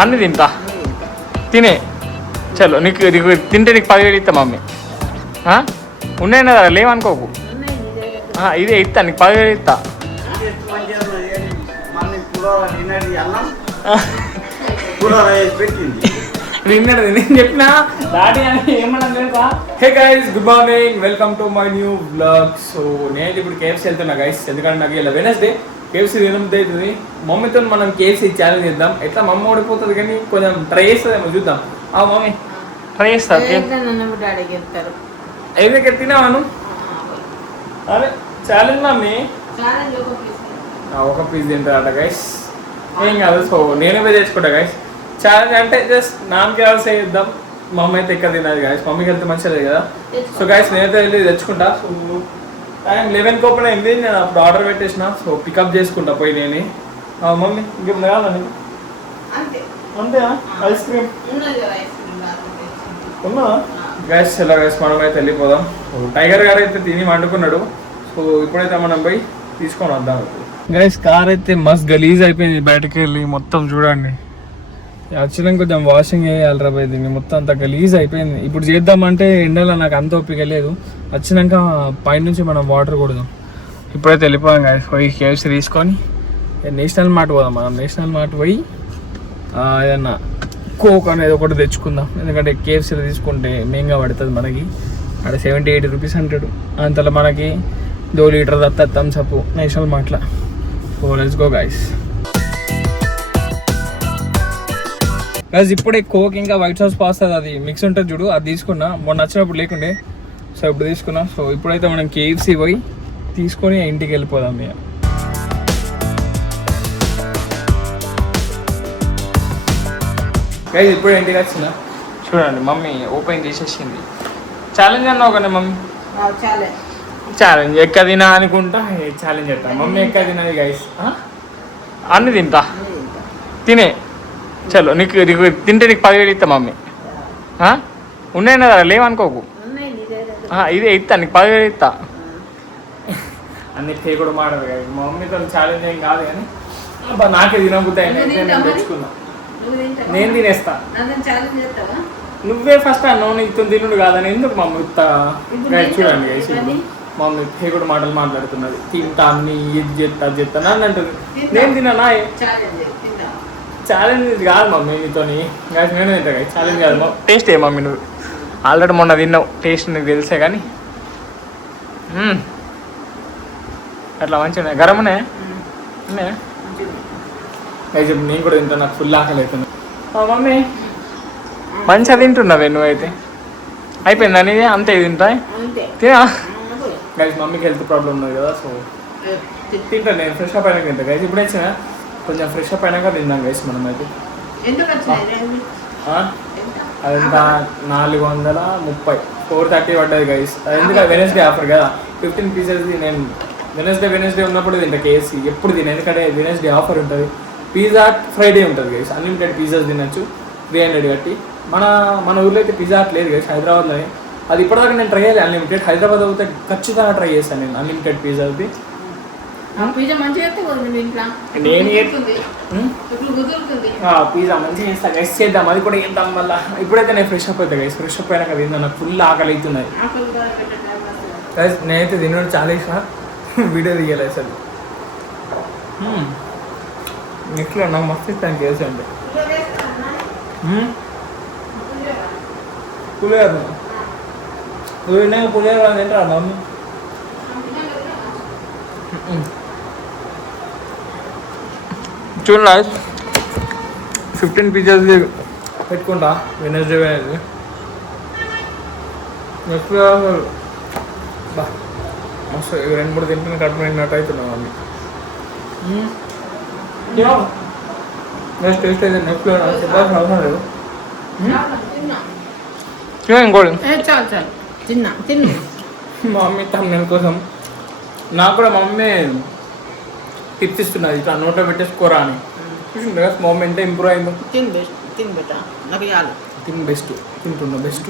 అన్ని తింటా తినే చలో నీకు తింటే నీకు 10,000 ఇస్తా మమ్మీ ఉన్నాయి కదా లేవనుకోకు ఇదే ఇస్తా నీకు 10,000 ఇస్తా విన్నాడు నేను చెప్పిన డాడీ అని ఏమన్నా. Hey guys, good morning, welcome to my new blog. So నేను ఇప్పుడు కేఎఫ్సీ వెళ్తున్నా గైస్, ఎందుకంటే నాకు ఇలా వెనస్డే కేఎఫ్సీ తినబుద్ధి అవుతుంది. మమ్మీతో మనం కేఎఫ్సీ ఛాలెంజ్ చేద్దాం. ఎట్లా మమ్మీ ఓడిపోతుంది కానీ కొంచెం ట్రై చేస్తుందేమో చూద్దాం. మమ్మీ ట్రై చేస్తా ఏదైనా తినావాను అదే ఛాలెంజ్ మమ్మీ ఒక పీస్ తింటారట గైస్, ఏం కాదు. సో నేనే పోయి తెచ్చుకుంటా గైస్. ఛాలెంజ్ అంటే జస్ట్ నామకి ఎవరు చేద్దాం. మా అమ్మ అయితే ఎక్కడ తినాలి గైస్, మమ్మీకి వెళ్తే మంచిది కదా. సో గైస్ నేనైతే వెళ్ళి తెచ్చుకుంటా. సో టైం 11కి ఓపెన్ అయింది, నేను అప్పుడు ఆర్డర్ పెట్టేసిన. సో పికప్ చేసుకుంటా పోయి నేను. మమ్మీ ఇంకేం కావాలా అంతేనా? ఐస్ క్రీమ్ ఉన్నా గైస్. ఎలా గైస్ మనం అయితే వెళ్ళిపోదాం. సో టైగర్ గారు అయితే తిని వండుకున్నాడు. సో ఇప్పుడైతే మనం పోయి తీసుకొని వద్దాం. గైస్ కార్ అయితే మస్త్ గలీజ్ అయిపోయింది. బయటకు వెళ్ళి మొత్తం చూడండి, యాక్చువల్గా కొంచెం వాషింగ్ వేయాలి రా పోయి. దీన్ని మొత్తం అంత గలీజ్ అయిపోయింది. ఇప్పుడు చేద్దామంటే ఎండలో నాకు అంత ఓపిక లేదు. వచ్చినాక పైనుంచి మనం వాటర్ కొడదాం. ఇప్పుడైతే వెళ్ళిపోదాం గైస్. పోయి కేఎఫ్సీ తీసుకొని నేషనల్ మార్ట్ పోదాం. మనం నేషనల్ మార్ట్ పోయి ఏదన్నా కోక్ అనేది ఒకటి తెచ్చుకుందాం. ఎందుకంటే కేఎఫ్సీలో తీసుకుంటే మెయిన్గా పడుతుంది మనకి. అక్కడ 70-80 రూపీస్ అంటాడు. అంతలో మనకి 2 లీటర్ దత్తా థమ్స్అప్ నేషనల్ మార్ట్లో. So let's go guys. Guys ఇప్పుడే కోక్ ఇంకా వైట్ సాస్ పాస్తా అది మిక్స్ ఉంటుంది చూడు, అది తీసుకున్నా. మొన్న నచ్చినప్పుడు లేకుండే, సో ఇప్పుడు తీసుకున్నా. సో ఇప్పుడైతే మనం కేఎఫ్సీ పోయి తీసుకొని ఇంటికి వెళ్ళిపోదాం. ఇక గైస్ ఇప్పుడు ఇంటికి వచ్చిన చూడండి, మమ్మీ ఓపెన్ చేసేసింది. ఛాలెంజ్ అన్నావు కానీ మమ్మీ, ఛాలెంజ్ ఎక్క తినా అనుకుంటా ఛాలెంజ్ చేస్తాను. మమ్మీ ఎక్క తినది గైస్, అన్ని తింటా తినే చలో నీకు తింటే నీకు 10,000 ఇస్తా మమ్మీ. ఉన్నాయి కదా లేవనుకోకు ఇదే ఇస్తా నీకు 10,000 ఇస్తా. అన్ని కూడా మాడదు కదా. మా మమ్మీతో ఛాలెంజ్ ఏం కాదు కానీ నాకే తినబుద్ధి అయినా నేను తెచ్చుకున్నా. నేను తినేస్తా. నువ్వే ఫస్ట్ అన్నావు నీకు తినుడు కాదని ఎందుకు మమ్మీ ఇస్తా. చూడండి గైస్, మమ్మీ కూడా మాటలు మాట్లాడుతున్నది. తింటా అన్ని ఇది చేస్తా అది చేస్తాను అని అంటుంది. నేను తిన్నా ఛాలెంజ్ కాదు మమ్మీ నీతోని. గైస్ నేను తింటా గైస్, ఛాలెంజ్ కాదు. టేస్ట్ ఏ మమ్మీ, నువ్వు ఆల్రెడీ మొన్న తిన్నావు, టేస్ట్ నీకు తెలిసే కానీ అట్లా మంచిగా గరం ఉన్నాయి. గైస్ నేను కూడా తింటా, నాకు ఫుల్ ఆకలి అవుతుంది. మమ్మీ మంచిగా తింటున్నావే నువ్వైతే. అయిపోయిందా నీది అంతే తింటా తినా. గైస్ మమ్మీకి హెల్త్ ప్రాబ్లం ఉన్నది కదా, సో తింటాను నేను. ఫ్రెష్ అప్ అయినాక తింటా గైస్. ఇప్పుడు వచ్చిన కొంచెం ఫ్రెష్ అప్ అయినాక తిందాం గైస్ మనం అయితే. అదంతా 430 430 పడ్డది గైస్. ఎందుకంటే వెనస్డే ఆఫర్ కదా, 15 పీసెస్ది. నేను వెనస్డే ఉన్నప్పుడు తింటా కేఎఫ్సీ, ఎప్పుడు తిన. ఎందుకంటే వెనస్డే ఆఫర్ ఉంటుంది. పిజ్జా ఫ్రైడే ఉంటుంది గైస్, అన్లిమిటెడ్ పిజ్జాస్ తినచ్చు 300 కట్టి. మన ఊర్లో అయితే పిజ్జా లేదు గైస్, హైదరాబాద్లోనే. అది ఇప్పటిదాకా నేను ట్రై చేయాలి అన్లిమిటెడ్. హైదరాబాద్ అయితే ఖచ్చితంగా ట్రై చేస్తాను నేను అన్లిమిటెడ్ పిజ్జాది. నేను పిజ్జా మంచిగా చేస్తా గైస్, చేద్దాం అది కూడా చేద్దాం. మళ్ళీ ఇప్పుడైతే నేను ఫ్రెష్ అప్ అవుతా గైస్. ఫ్రెష్ అప్ అయినాక తిందా, నాకు ఫుల్ ఆకలి అవుతున్నాయి గైస్. నేనైతే తినడం చాలా ఇష్టం, వీడియో తీయాలి అసలు. నెక్స్ట్ నాకు మస్తు ఇస్తాను కేసు అంటే పులిహోర. పులిహోర తింటారా మమ్మీ? చూడండి 15 పిజ్జాస్ పెట్టుకుంటా వెనస్డే. నెక్స్ట్ బా మస్తు 2-3 తింటున్న కడుపు నిన్నట్టు అవుతున్నాం మమ్మీ. నెక్స్ట్ టేస్ట్ అయితే నెక్స్ట్ చెప్పాల్సిన అవసరం లేదు. ఇంకోటి మా మమ్మీ తమ్ముని కోసం నాకు కూడా మా మమ్మీ టిప్స్ ఇస్తున్నది, ఇట్లా నోట్లో పెట్టేసుకోరా అని. చూసింది కదా మా మమ్మీ ఎంత ఇంప్రూవ్ అయిందో. తిన్ బెస్ట్ తింటున్నా బెస్ట్.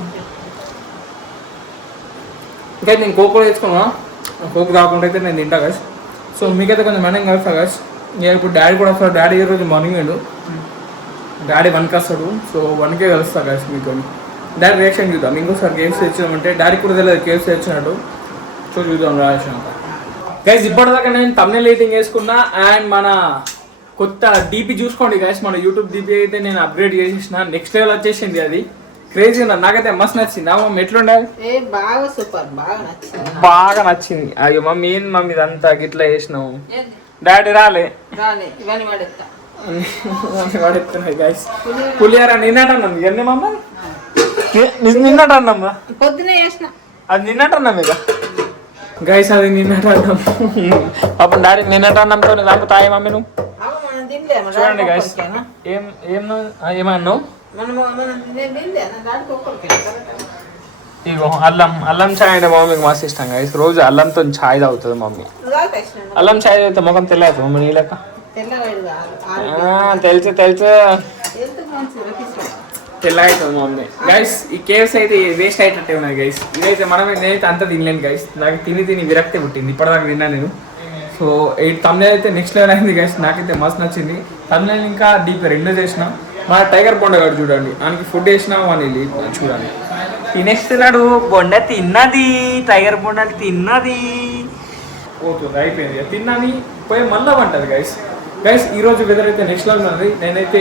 ఇంకా నేను కోక్ కూడా తెచ్చుకున్నా, కోక్ రాకుండా అయితే నేను తింటా గైస్. సో మీకైతే కొంచెం మేనేజ్ కలుస్తా గైస్. ఇప్పుడు డాడీ కూడా వస్తారు. డాడీ ఈ రోజు మార్నింగ్ వేడు డాడీ 1కి వస్తాడు. సో 1కే కలుస్తా గైస్ మీకు. డాడీ రియాక్షన్ చూద్దాం. ఇంకోసారి కేఎఫ్సీ తెచ్చామంటే డాడీ కూడా తెలియదు కేఎఫ్సీ తెచ్చినట్టు. సో చూద్దాం రియాక్షన్. గైస్ ఇప్పటిదాకా నేను తమ్నెల్ ఎడిటింగ్ వేసుకున్నా అండ్ మన కొత్త డీపీ చూసుకోండి గైస్. మన యూట్యూబ్ డీపీ అయితే నేను అప్గ్రేడ్ చేసేసిన. నెక్స్ట్ లెవెల్ వచ్చేసింది. అది క్రేజీ ఉన్నది. నాకైతే మస్తు నచ్చింది. మమ్మీ ఎట్లుండాలి? బాగా నచ్చింది. అయ్యో మమ్మీ ఏంది మమ్మీ ఇదంతా గిట్లా వేసినావు? డాడీ రాలే పడెత్తున్నాయి గైస్. పులిహార నిన్నటన్నాం ఇవన్నీ మమ్మ, నిన్నటన్నామ్మా పొద్దునే చేసిన. అది నిన్నటన్నాం ఇక గైస్. అది నిన్నటన్నాం. అప్పుడు డాడీ నిన్నటన్నంతో తాగుతాయి మమ్మీ నువ్వు. చూడండి గైస్ ఏమన్నావు? ఇగో అల్లం ఛాయ్ అంటే మమ్మీకి మస్తు ఇష్టం గైస్. రోజు అల్లంతో ఛాయ్ తాగుతుంది మమ్మీ. అల్లం ఛాయ్ తాగితే ముఖం తెలియదు మమ్మీ నీళ్ళక. తెలుసు తెల్లగా అవుతుంది మమ్మీ. గైస్ ఈ కేవ్స్ అయితే వేస్ట్ అయినట్టే ఉన్నాయి గైస్. ఇదైతే నేనైతే అంత తినలేను గైస్. నాకు తిని విరక్తి పుట్టింది. ఇప్పటిదాకా తిన్నా నేను. సో ఈ తమ్నెల్ అయితే నెక్స్ట్ లెవెల్ అయింది గైస్. నాకైతే మస్తు నచ్చింది. తమ్నెల్ ఇంకా డీప్ 2 చేసిన. మన టైగర్ బొండ గారు చూడండి, ఆయనకి ఫుడ్ వేసినా అని చూడండి. తినేస్తున్నాడు. బొండ తిన్నది, టైగర్ బొండ తిన్నది. పోతుంది అయిపోయింది. తిన్నది పోయి మళ్ళీ వంటది గైస్. ఈరోజు వెదర్ అయితే నెక్స్ట్ లెవెల్ ఉన్నది. నేనైతే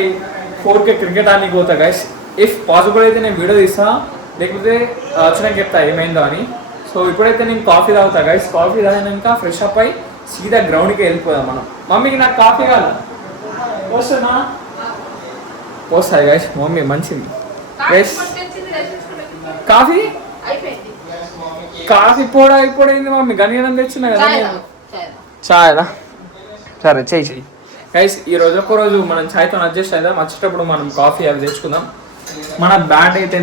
4K క్రికెట్ ఆడడానికి పోతా గైస్. ఇఫ్ పాసిబుల్ అయితే నేను వీడియో తీస్తా, లేకపోతే వచ్చినాక చెప్తా ఏమైందో అని. సో ఇప్పుడైతే నేను కాఫీ తాగుతా గైస్. కాఫీ తాగినాక ఫ్రెష్ అప్ అయి సీదా గ్రౌండ్కి వెళ్ళిపోదాం మనం. మమ్మీకి నాకు కాఫీ కాదు వస్తున్నా పోస్తాయి గైస్. మమ్మీ మంచిది గైస్. కాఫీ పోడా అయిపోయింది మమ్మీ. గనియనం తెచ్చిన కదా చాయదా. సరే చెయ్యి గైస్. ఈ రోజు ఒక్కరోజు మనం ఛాయ్తో అడ్జస్ట్ అవుదాం. వచ్చేటప్పుడు మనం కాఫీ అవి తెచ్చుకుందాం. మన బ్యాట్ అయితే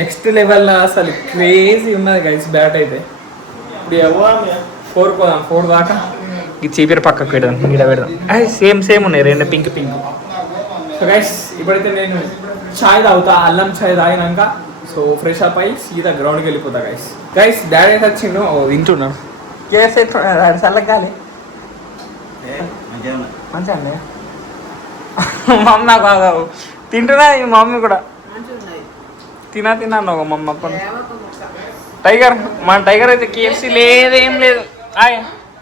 నెక్స్ట్ లెవెల్ అసలు క్రేజీ ఉన్నది గైస్. బ్యాట్ అయితే ఇప్పుడు 4 పోదాం. 4 దాకా ఈ చీపిరి పక్కకు పెడదాం. ఇక్కడ పెడదాం. సేమ్ ఉన్నాయి 2 పింక్. సో గైస్ ఇప్పుడైతే నేను ఛాయ్ తాగుతా. అల్లం ఛాయ్ తాగినాక సో ఫ్రెష్ అప్ అయ్యి సీదా గ్రౌండ్కి వెళ్ళిపోతా గైస్. డాడీ అయితే వచ్చిండు తింటున్నాడు. చల్లగాలి మంచిగా అండి. మమ్మీ నాకు బాగా తింటున్నా. ఈ మమ్మీ కూడా తిన్నాను ఒక మమ్మీ అప్ప. టైగర్ మన టైగర్ అయితే కేఎఫ్సీ లేదేం లేదు.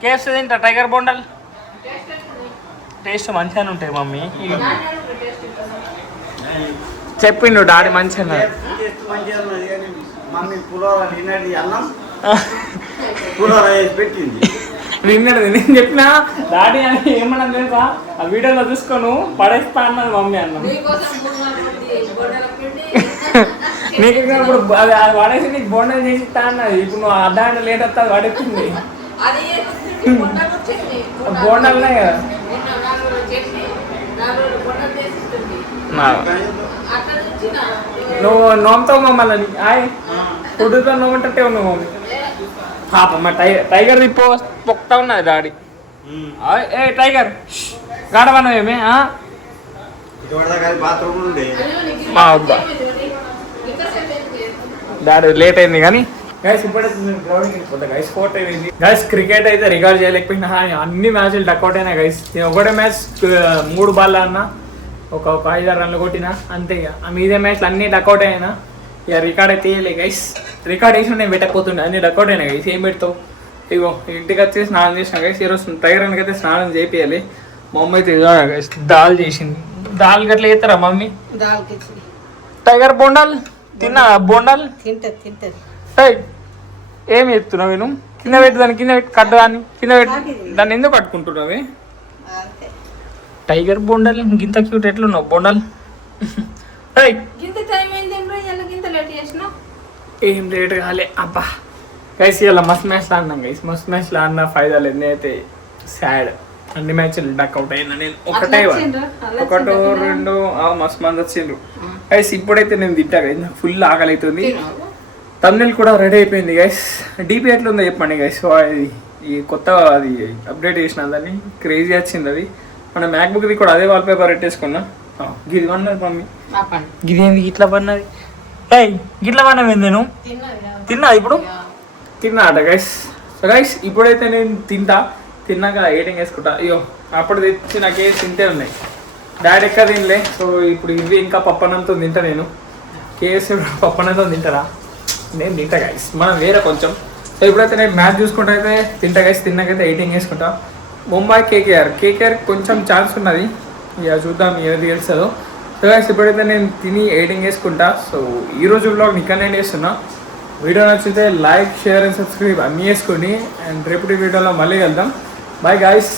కేఎఫ్సీ తింటా. టైగర్ బొండల్ టేస్ట్ మంచిగానే ఉంటాయి మమ్మీ. చెప్పిండు డాడీ మంచిగా. నిన్నది నేను చెప్పిన డాడీ అని ఏమన్నా తెలుసా, ఆ వీడియోలో చూసుకోను పడేస్తా అన్నది మమ్మీ అన్న. నీకు ఇప్పుడు అది పడేసి నీకు బొండలు చేసి ఇస్తా అన్నది. ఇప్పుడు నువ్వు అర్ధ లేట్ వస్తా అది పడేస్తుంది. బోండాలనే కదా నువ్వు నోముతావు మమ్మల్ని. ఫుడ్తో నోమంటే ఉన్నావు మమ్మీ. పాప మా టైగర్ పొక్తా ఉన్నది డాడీ. ఏ టైగర్ గాడవనమేమే మా అబ్బా డాడీ లేట్ అయింది కానీ గైస్ ఇప్పుడైతే నేను గ్రౌండ్కి వెళ్ళిపోతా గైస్. 4 అయింది గైస్. క్రికెట్ అయితే రికార్డ్ చేయలేకపోయినా అన్ని మ్యాచ్లు డక్అవుట్ అయినా గైస్. నేను ఒకటే మ్యాచ్ 3 బాల్ అన్నా ఒక 5-6 రన్లు కొట్టినా అంతే. ఇక ఆ మీదే మ్యాచ్లు అన్నీ డక్అవుట్ అయినా. ఇక రికార్డ్ అయితే వేయలే గైస్. రికార్డ్ వేసిన నేను పెట్టకపోతుండే. అన్ని డక్అవుట్ అయినా గైస్. ఏం పెడతావు? ఇగో ఇంటికి వచ్చి స్నానం చేసిన గైస్. ఈరోజు టైగర్కి అయితే స్నానం చేపియాలి. మా అమ్మ అయితే గైస్ దాల్ చేసింది. దాల్ గట్లా చేస్తారా మమ్మీ? టైగర్ బొండాల్ తిన్నా? బొండాల్ ఏమి చెప్తున్నావు నేను? కింద పెట్టి దాన్ని కింద పెట్టి కట్టు దాన్ని కింద పెట్టి దాన్ని ఎందుకు కట్టుకుంటున్నావి? టైగర్ బొండాల్ గింత క్యూట్ ఎట్లున్నావు బొండాల్? ఏం లేట్ కాలే అబ్బా గైస్. ఇలా మస్త్ మ్యాచ్లు ఆడినాం గైస్. మస్త్ మ్యాచ్లు ఆడినా ఫైదా లేదు. నేనైతే సాడ్. అన్ని మ్యాచ్లు డక్అవుట్ అయినా. నేను ఒకటో 2 మస్తు మంది వచ్చిండ్రు గైస్. ఇప్పుడైతే నేను తింటా గైస్. నాకు ఫుల్ ఆకలి అవుతుంది. తమ్నెల్ కూడా రెడీ అయిపోయింది గైస్. డీపీ ఎట్లుందో చెప్పండి గైస్. ఈ కొత్త అది అప్డేట్ చేసిన దాన్ని క్రేజీ వచ్చింది. అది మన మ్యాక్బుక్ది కూడా అదే వాల్ పేపర్ పెట్టేసుకున్నా. గిది పన్నది మమ్మీ. గిది ఏంది ఇట్లా పన్నది? గిట్లా పన్నవేంది? నేను తిన్నా. ఇప్పుడు తిన్నా అట గైస్. సో గైస్ ఇప్పుడైతే నేను తిన్నాక ఎడిటింగ్ వేసుకుంటా. అయ్యో అప్పుడు తెచ్చి నాకే తింటే ఉన్నాయి. డాడీ ఎక్క తినలే. సో ఇప్పుడు ఇవి ఇంకా పప్పన్నంతో తింటా నేను. కేఎస్ పప్పన్నంతో తింటారా? నేను తింటా గైస్, మనం వేరే కొంచెం. సో ఇప్పుడైతే నేను మ్యాచ్ చూసుకుంటా అయితే తింటా గైస్. తిన్నాకైతే 18 వేసుకుంటా. ముంబై కేకేఆర్ కొంచెం ఛాన్స్ ఉన్నది, ఇక చూద్దాం ఏది గెలుస్తుందో. సో గైస్ ఇప్పుడైతే నేను తిని 18 వేసుకుంటా. సో ఈరోజు వ్లాగ్ ఇక్కడ నేను చేస్తున్నా. వీడియో నచ్చితే లైక్, షేర్ అండ్ సబ్స్క్రైబ్ అన్నీ వేసుకోండి. అండ్ రేపటి వీడియోలో మళ్ళీ వెళ్దాం. Bye guys.